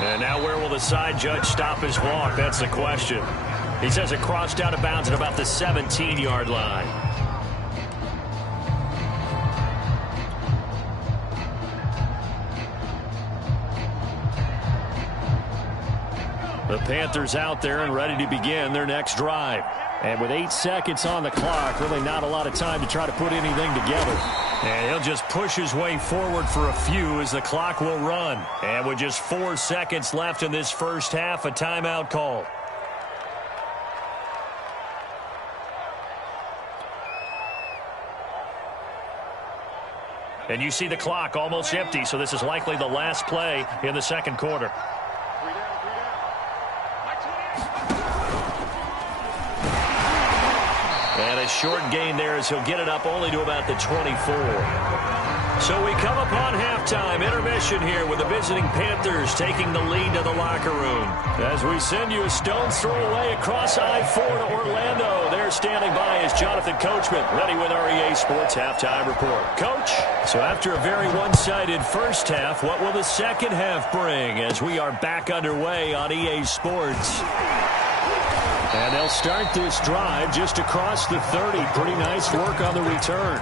And now where will the side judge stop his walk? That's the question. He says it crossed out of bounds at about the 17-yard line. The Panthers out there and ready to begin their next drive. And with 8 seconds on the clock, really not a lot of time to try to put anything together. And he'll just push his way forward for a few as the clock will run. And with just 4 seconds left in this first half, a timeout call. And you see the clock almost empty, so this is likely the last play in the second quarter. And a short gain there as he'll get it up only to about the 24. So we come upon halftime, intermission here with the visiting Panthers taking the lead to the locker room. As we send you a stone's throw away across I-4 to Orlando. There standing by is Jonathan Coachman, ready with our EA Sports Halftime Report. Coach, so after a very one-sided first half, what will the second half bring as we are back underway on EA Sports? And they'll start this drive just across the 30. Pretty nice work on the return.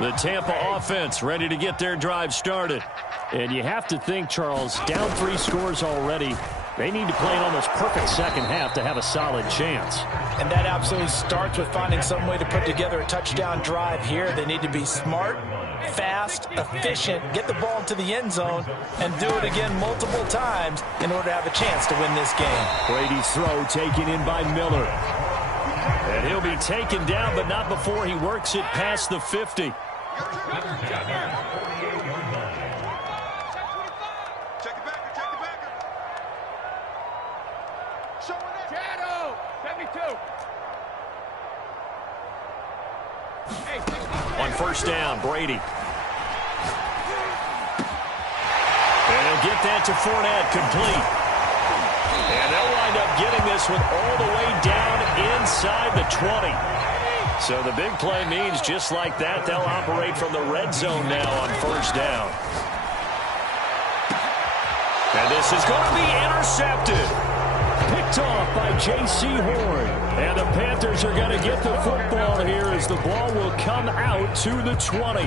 The Tampa offense ready to get their drive started. And you have to think, Charles, down 3 scores already. They need to play an almost perfect second half to have a solid chance. And that absolutely starts with finding some way to put together a touchdown drive here. They need to be smart, fast, efficient, get the ball into the end zone, and do it again multiple times in order to have a chance to win this game. Brady's throw taken in by Miller. And he'll be taken down, but not before he works it past the 50. On first down, Brady. And he'll get that to Fournette, complete. And they'll wind up getting this one all the way down inside the 20. So the big play means just like that, they'll operate from the red zone now on first down. And this is going to be intercepted. Picked off by J.C. Horn. And the Panthers are going to get the football here as the ball will come out to the 20.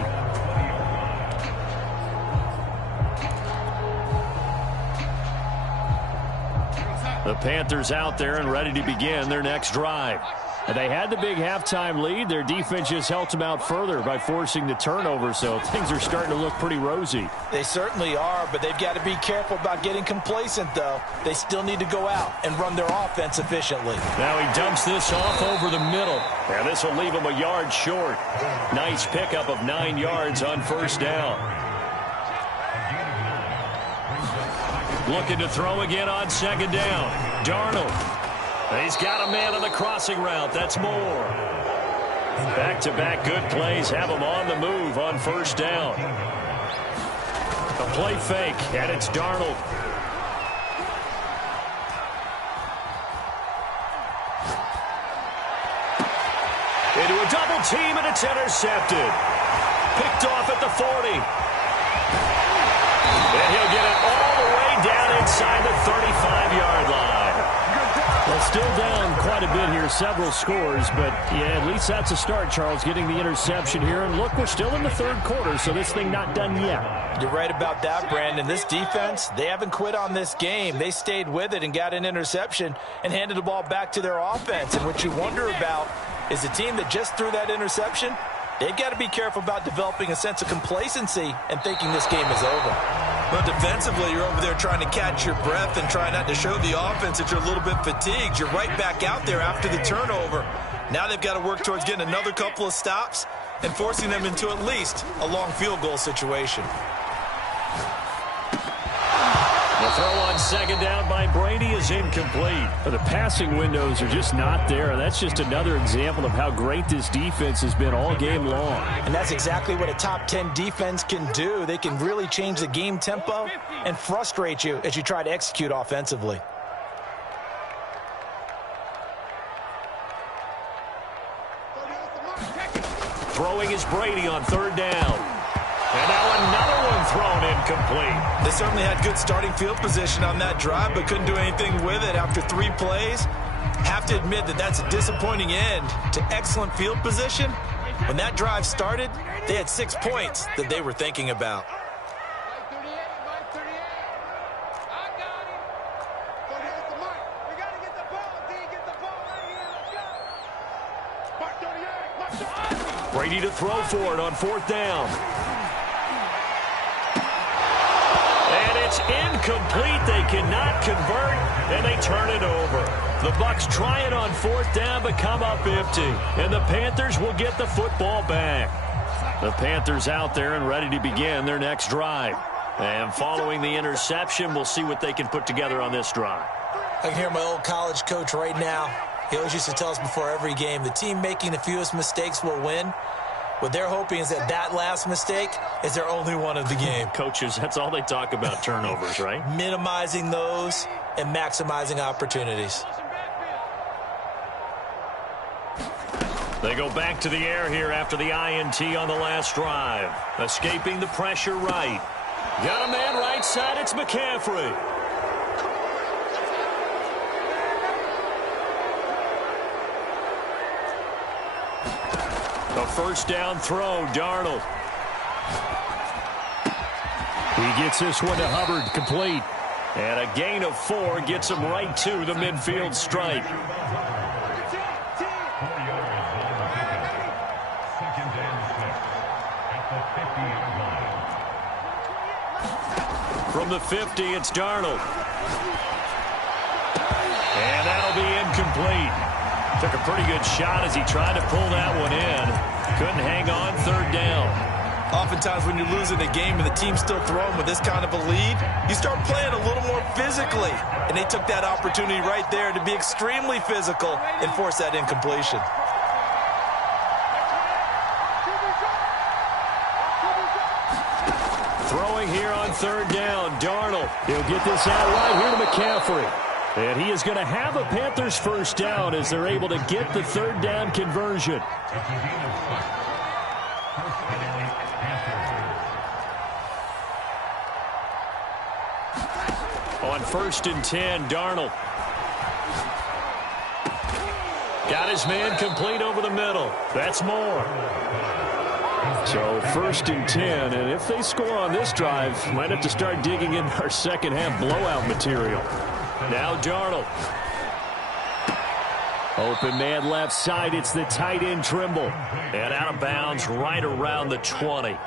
The Panthers out there and ready to begin their next drive. And they had the big halftime lead. Their defense just helped them out further by forcing the turnover, so things are starting to look pretty rosy. They certainly are, but they've got to be careful about getting complacent, though. They still need to go out and run their offense efficiently. Now he dumps this off over the middle. And this will leave him a yard short. Nice pickup of 9 yards on first down. Looking to throw again on second down. Darnold. He's got a man on the crossing route. That's Moore. Back-to-back good plays have him on the move on first down. A play fake, and it's Darnold. Into a double team, and it's intercepted. Picked off at the 40. And he'll get it all the way down inside the 35-yard line. Well, still down quite a bit here, several scores, but yeah, at least that's a start, Charles, getting the interception here. And look, we're still in the third quarter, so this thing not done yet. You're right about that, Brandon. This defense, they haven't quit on this game. They stayed with it and got an interception and handed the ball back to their offense. And what you wonder about is the team that just threw that interception, they've got to be careful about developing a sense of complacency and thinking this game is over. But defensively, you're over there trying to catch your breath and try not to show the offense that you're a little bit fatigued. You're right back out there after the turnover. Now they've got to work towards getting another couple of stops and forcing them into at least a long field goal situation. The throw on second down by Brady is incomplete. The passing windows are just not there. That's just another example of how great this defense has been all game long. And that's exactly what a top 10 defense can do. They can really change the game tempo and frustrate you as you try to execute offensively. Throwing is Brady on third down. And now another one thrown incomplete. They certainly had good starting field position on that drive, but couldn't do anything with it after 3 plays. Have to admit that that's a disappointing end to excellent field position. When that drive started, they had 6 points that they were thinking about. Brady to throw for it on fourth down. And it's incomplete. They cannot convert, and they turn it over. The Bucs try it on fourth down, but come up empty. And the Panthers will get the football back. The Panthers out there and ready to begin their next drive. And following the interception, we'll see what they can put together on this drive. I can hear my old college coach right now. He always used to tell us before every game, the team making the fewest mistakes will win. What they're hoping is that that last mistake is their only one of the game. Coaches, that's all they talk about, turnovers, right? Minimizing those and maximizing opportunities. They go back to the air here after the INT on the last drive. Escaping the pressure right. Got a man right side, it's McCaffrey. A first down throw, Darnold. He gets this one to Hubbard, complete. And a gain of 4 gets him right to the midfield stripe. From the 50, it's Darnold. And that'll be incomplete. Took a pretty good shot as he tried to pull that one in. Couldn't hang on, third down. Oftentimes when you're losing a game and the team's still throwing with this kind of a lead, you start playing a little more physically. And they took that opportunity right there to be extremely physical and force that incompletion. Throwing here on third down, Darnold. He'll get this out right here to McCaffrey. And he is going to have a Panthers first down as they're able to get the third down conversion. On 1st and 10, Darnold. Got his man complete over the middle. That's more. So 1st and 10, and if they score on this drive, might have to start digging in our second half blowout material. Now Darnold. Open man left side. It's the tight end Trimble. And out of bounds right around the 20.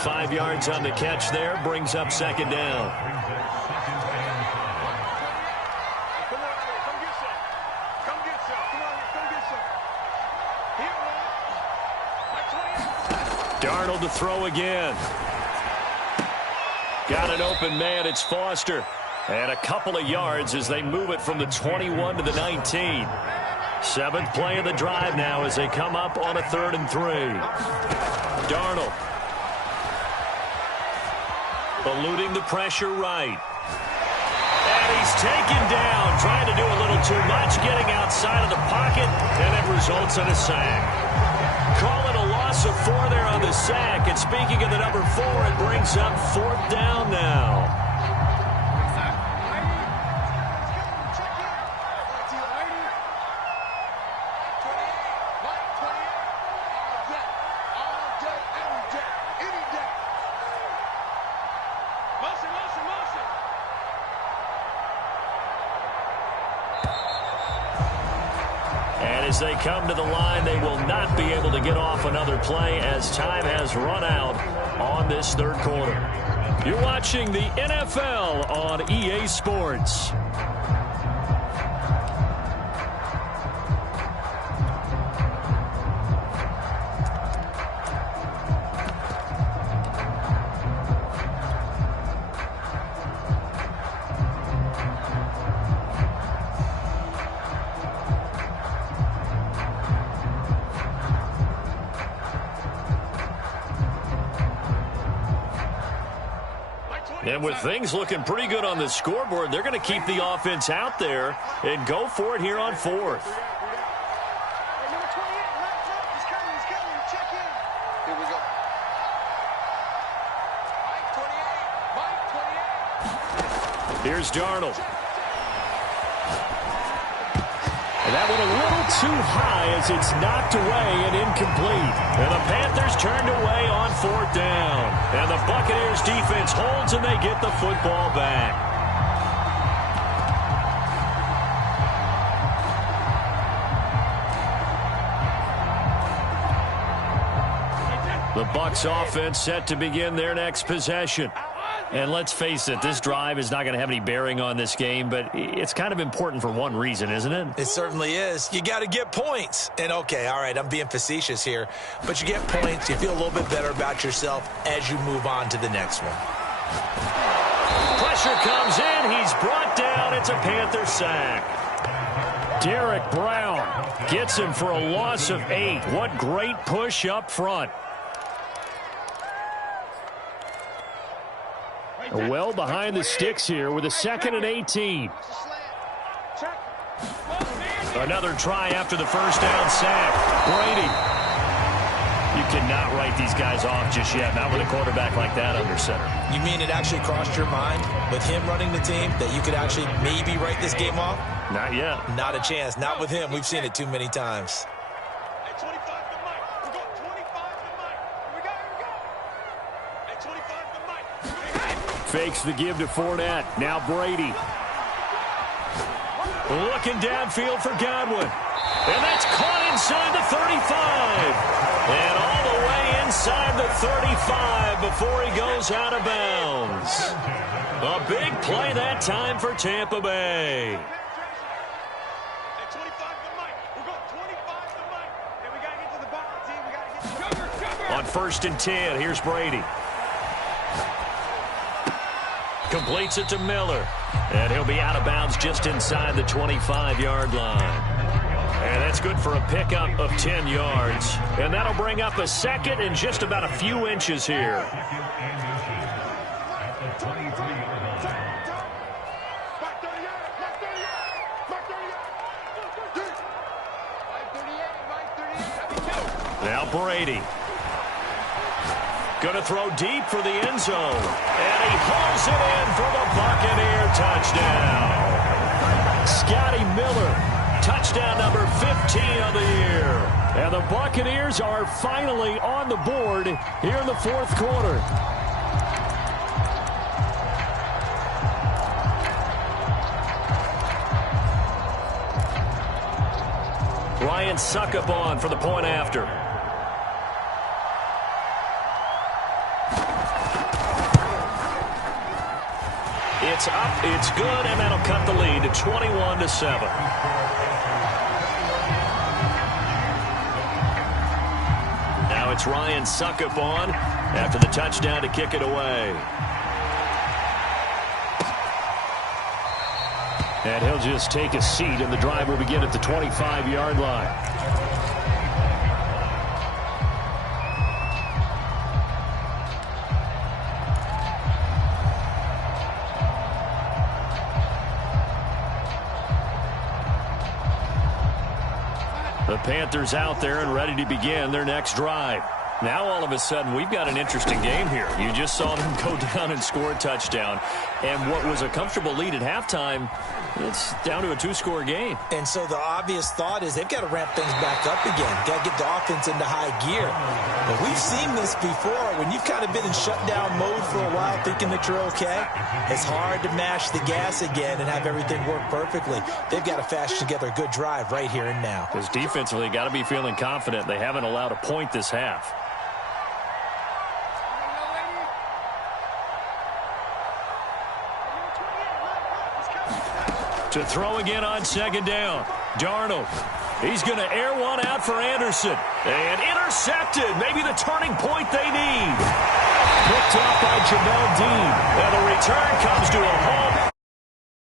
5 yards on the catch there. Brings up second down. Darnold to throw again. Got an open man. It's Foster. And a couple of yards as they move it from the 21 to the 19. 7th play of the drive now as they come up on a 3rd and 3. Darnold. Eluding the pressure right. And he's taken down, trying to do a little too much, getting outside of the pocket, and it results in a sack. Call it a loss of 4 there on the sack. And speaking of the number 4, it brings up 4th down now. As they come to the line, they will not be able to get off another play as time has run out on this 3rd quarter. You're watching the NFL on EA Sports. And with things looking pretty good on the scoreboard, they're going to keep the offense out there and go for it here on fourth. Here's Darnold. And that went a little too high as it's knocked away and incomplete. And the Panthers turned away on fourth down. And the Buccaneers defense holds and they get the football back. The Bucs offense set to begin their next possession. And let's face it, this drive is not going to have any bearing on this game, but it's kind of important for one reason, isn't it? It certainly is. You got to get points. And, okay, all right, I'm being facetious here, but you get points, you feel a little bit better about yourself as you move on to the next one. Pressure comes in. He's brought down. It's a Panther sack. Derek Brown gets him for a loss of 8. What great push up front. Well behind the sticks here with a 2nd and 18. Another try after the first down sack. Brady. You cannot write these guys off just yet, not with a quarterback like that under center. You mean it actually crossed your mind with him running the team that you could actually maybe write this game off? Not yet. Not a chance. Not with him. We've seen it too many times. Fakes the give to Fournette. Now Brady. Looking downfield for Godwin. And that's caught inside the 35. And all the way inside the 35 before he goes out of bounds. A big play that time for Tampa Bay. On 1st and 10, here's Brady. Completes it to Miller. And he'll be out of bounds just inside the 25-yard line. And that's good for a pickup of 10 yards. And that'll bring up a 2nd and just about a few inches here. Now Brady. Going to throw deep for the end zone. And he hauls it in for the Buccaneer touchdown. Scotty Miller, touchdown number 15 of the year. And the Buccaneers are finally on the board here in the 4th quarter. Ryan Succop on for the point after. It's up, it's good, and that'll cut the lead to 21-7. Now it's Ryan Succop on after the touchdown to kick it away. And he'll just take a seat, and the drive will begin at the 25-yard line. The Panthers out there and ready to begin their next drive. Now all of a sudden we've got an interesting game here. You just saw them go down and score a touchdown. And what was a comfortable lead at halftime, it's down to a 2-score game. And so the obvious thought is they've got to ramp things back up again. Got to get the offense into high gear. But we've seen this before. When you've kind of been in shutdown mode for a while thinking that you're okay, it's hard to mash the gas again and have everything work perfectly. They've got to fashion together a good drive right here and now. Because defensively, got to be feeling confident. They haven't allowed a point this half. To throw again on 2nd down. Darnold. He's going to air one out for Anderson. And intercepted. Maybe the turning point they need. Picked up by Jamel Dean. And the return comes to a halt